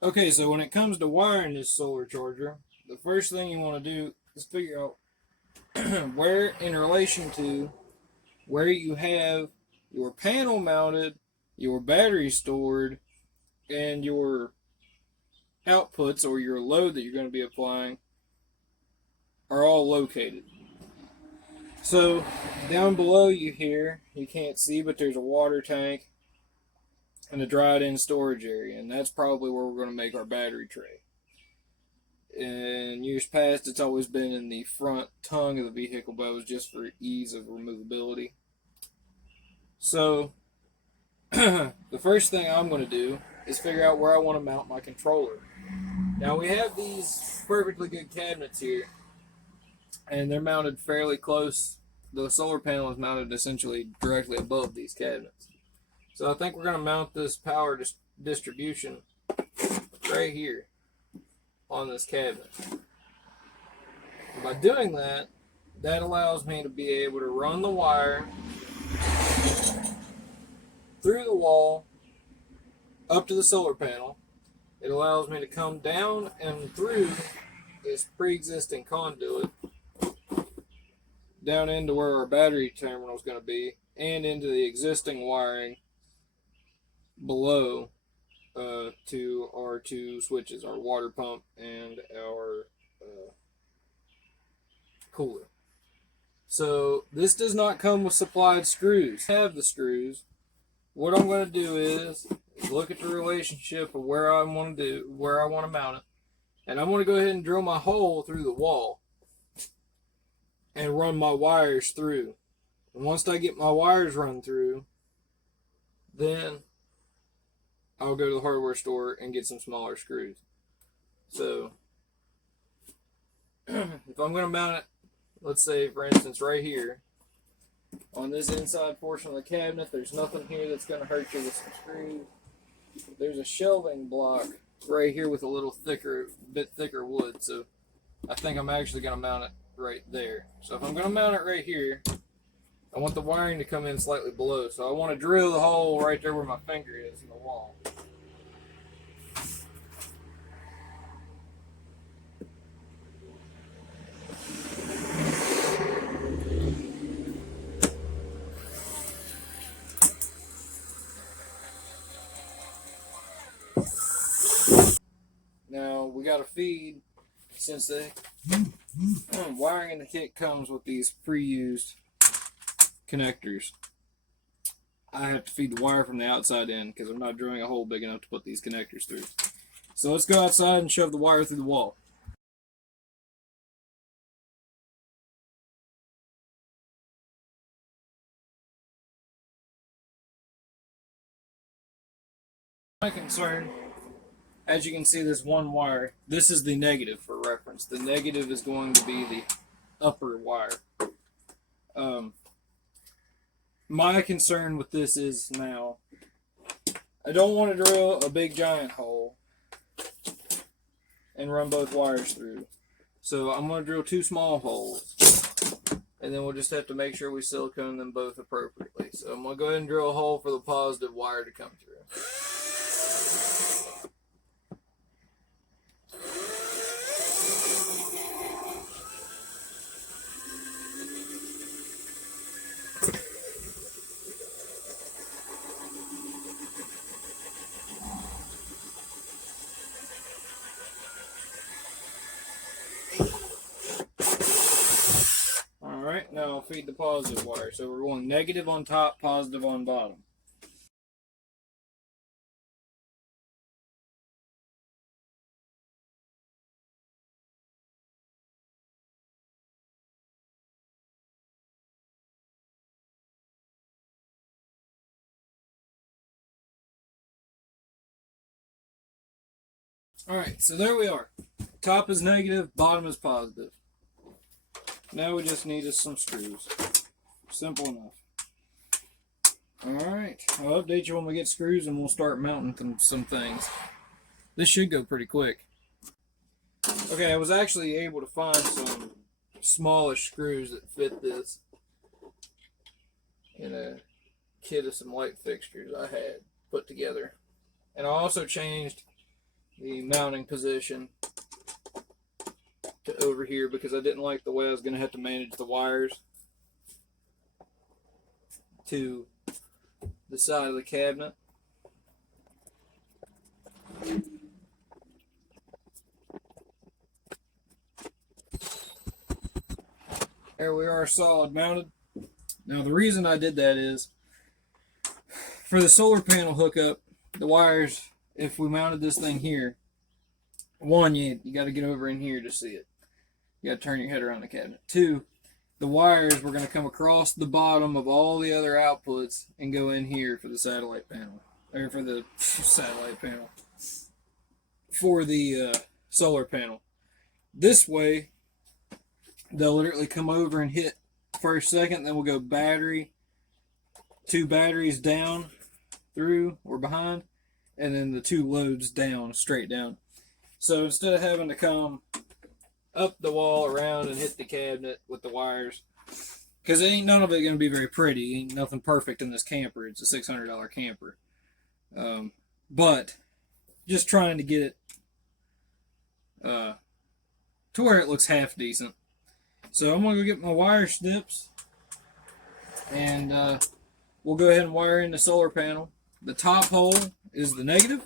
Okay, so when it comes to wiring this solar charger, the first thing you want to do is figure out where, in relation to where you have your panel mounted, your battery stored, and your outputs or your load that you're going to be applying are all located. So down below you here, you can't see, but there's a water tank and a dried in storage area, and that's probably where we're going to make our battery tray. In years past, it's always been in the front tongue of the vehicle, but it was just for ease of removability. So the first thing I'm going to do is figure out where I want to mount my controller. Now we have these perfectly good cabinets here, and they're mounted fairly close. The solar panel is mounted essentially directly above these cabinets. So I think we're going to mount this power distribution right here on this cabinet. And by doing that, that allows me to be able to run the wire through the wall up to the solar panel. It allows me to come down and through this pre-existing conduit down into where our battery terminal is going to be, and into the existing wiring below to our two switches, our water pump and our cooler. So this does not come with supplied screws. I have the screws. What I'm going to do is look at the relationship of where I want to mount it, and I'm going to go ahead and drill my hole through the wall and run my wires through. And once I get my wires run through, then I'll go to the hardware store and get some smaller screws. So if I'm going to mount it, let's say for instance right here on this inside portion of the cabinet, there's nothing here that's going to hurt you with some screws. There's a shelving block right here with a little bit thicker wood, so I think I'm actually going to mount it right there. So if I'm going to mount it right here, I want the wiring to come in slightly below, so I want to drill the hole right there where my finger is in the wall. Now we got to feed, since the wiring in the kit comes with these pre-used connectors, I have to feed the wire from the outside in because I'm not drilling a hole big enough to put these connectors through. So let's go outside and shove the wire through the wall. My concern, as you can see, this one wire, this is the negative for reference. The negative is going to be the upper wire. My concern with this is now, I don't want to drill a big giant hole and run both wires through. So I'm going to drill two small holes, and then we'll just have to make sure we silicone them both appropriately. So I'm going to go ahead and drill a hole for the positive wire to come through. Alright, now I'll feed the positive wire. So we're going negative on top, positive on bottom. Alright, so there we are. Top is negative, bottom is positive. Now we just need us some screws. Simple enough. Alright, I'll update you when we get screws and we'll start mounting some things. This should go pretty quick. Okay, I was actually able to find some smallish screws that fit this in a kit of some light fixtures I had put together. And I also changed the mounting position to over here because I didn't like the way I was going to have to manage the wires to the side of the cabinet. There we are, solid mounted. Now the reason I did that is for the solar panel hookup, the wires, if we mounted this thing here, one, you got to get over in here to see it. You got to turn your head around the cabinet. Two, the wires were going to come across the bottom of all the other outputs and go in here for the satellite panel. Or for the satellite panel. For the solar panel. This way, they'll literally come over and hit first, second, then we'll go battery, 2 batteries down, through or behind, and then the 2 loads down, straight down. So instead of having to come up the wall around and hit the cabinet with the wires, because ain't none of it going to be very pretty. Ain't nothing perfect in this camper. It's a $600 camper. But just trying to get it to where it looks half decent. So I'm going to go get my wire snips, and we'll go ahead and wire in the solar panel. The top hole is the negative.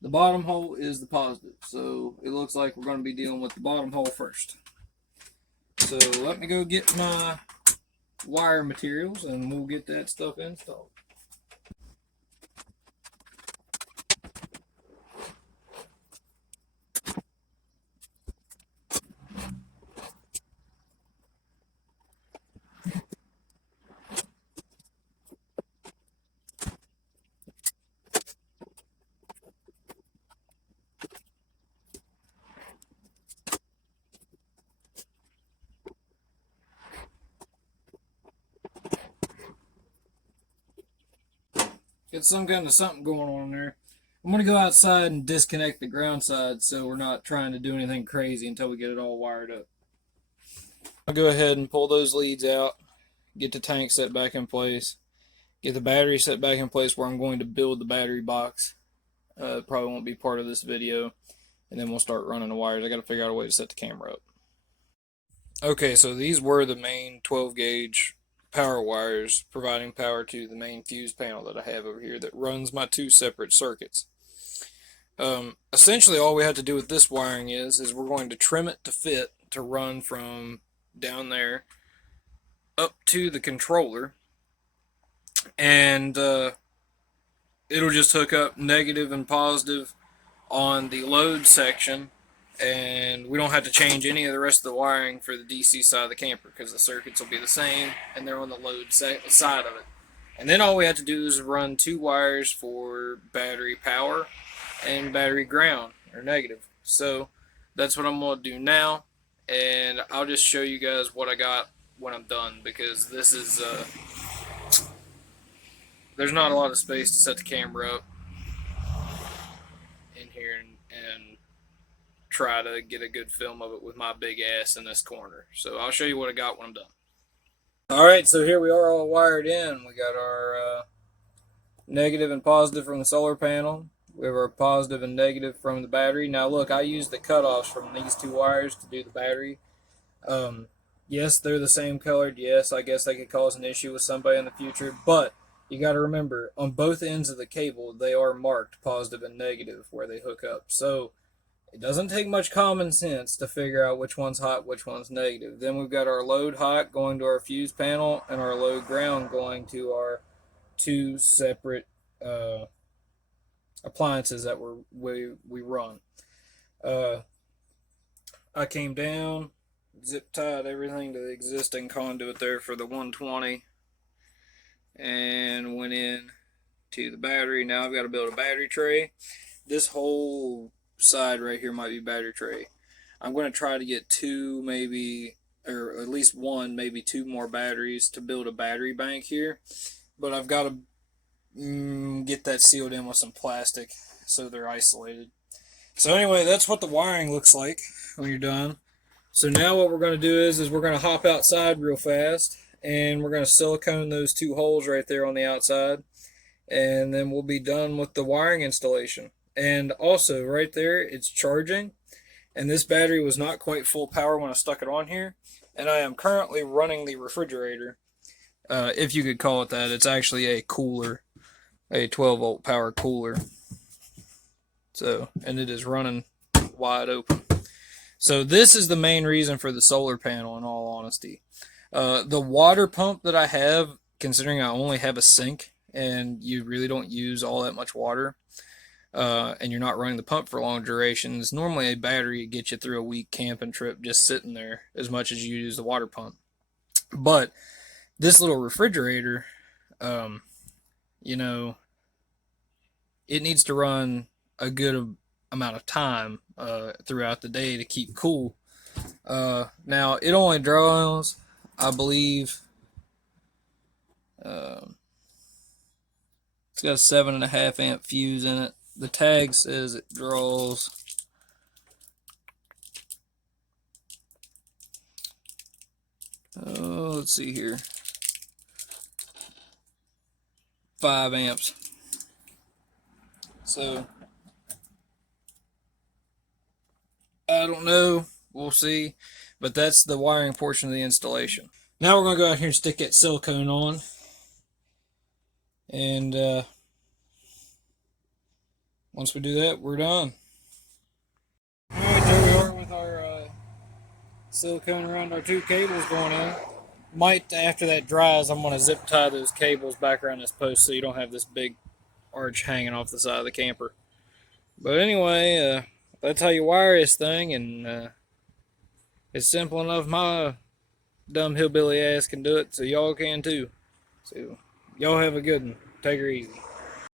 The bottom hole is the positive. So it looks like we're going to be dealing with the bottom hole first. So let me go get my wire materials and we'll get that stuff installed. Get some kind of something going on there. I'm going to go outside and disconnect the ground side so we're not trying to do anything crazy until we get it all wired up. I'll go ahead and pull those leads out, get the tank set back in place, get the battery set back in place where I'm going to build the battery box. Probably won't be part of this video, and then we'll start running the wires. I got to figure out a way to set the camera up. Okay, so these were the main 12 gauge power wires providing power to the main fuse panel that I have over here that runs my 2 separate circuits. Essentially all we have to do with this wiring is we're going to trim it to fit to run from down there up to the controller, and it'll just hook up negative and positive on the load section, and we don't have to change any of the rest of the wiring for the DC side of the camper because the circuits will be the same and they're on the load side of it. And then all we have to do is run 2 wires for battery power and battery ground or negative. So that's what I'm going to do now, and I'll just show you guys what I got when I'm done, because this is there's not a lot of space to set the camera up in here and try to get a good film of it with my big ass in this corner. So I'll show you what I got when I'm done. Alright, so here we are all wired in. We got our negative and positive from the solar panel. We have our positive and negative from the battery. Now look, I used the cutoffs from these 2 wires to do the battery. Yes, they're the same colored. Yes, I guess they could cause an issue with somebody in the future, but you got to remember, on both ends of the cable, they are marked positive and negative where they hook up. So it doesn't take much common sense to figure out which one's hot, which one's negative. Then we've got our load hot going to our fuse panel and our load ground going to our 2 separate appliances that we run. I came down, zip tied everything to the existing conduit there for the 120, and went in to the battery. Now I've got to build a battery tray. This whole side right here might be battery tray. I'm going to try to get 2, maybe, or at least 1, maybe 2 more batteries to build a battery bank here, but I've got to get that sealed in with some plastic so they're isolated. So anyway, that's what the wiring looks like when you're done. So now what we're going to do is we're going to hop outside real fast, and we're going to silicone those 2 holes right there on the outside, and then we'll be done with the wiring installation. And also, right there, it's charging. And this battery was not quite full power when I stuck it on here. And I am currently running the refrigerator, if you could call it that. It's actually a cooler, a 12-volt power cooler. So, and it is running wide open. So this is the main reason for the solar panel, in all honesty. The water pump that I have, considering I only have a sink and you really don't use all that much water, and you're not running the pump for long durations, normally a battery gets you through a week camping trip just sitting there as much as you use the water pump. But this little refrigerator, you know, it needs to run a good amount of time throughout the day to keep cool. Now, it only draws, I believe, it's got a 7.5 amp fuse in it. The tag says it draws let's see here, 5 amps. So I don't know, we'll see, but that's the wiring portion of the installation. Now we're going to go out here and stick that silicone on, and once we do that, we're done. Alright, there we are with our silicone around our 2 cables going in. Might, after that dries, I'm going to zip tie those cables back around this post so you don't have this big arch hanging off the side of the camper. But anyway, that's how you wire this thing, and it's simple enough. My dumb hillbilly ass can do it, so y'all can too. So y'all have a good one. Take her easy.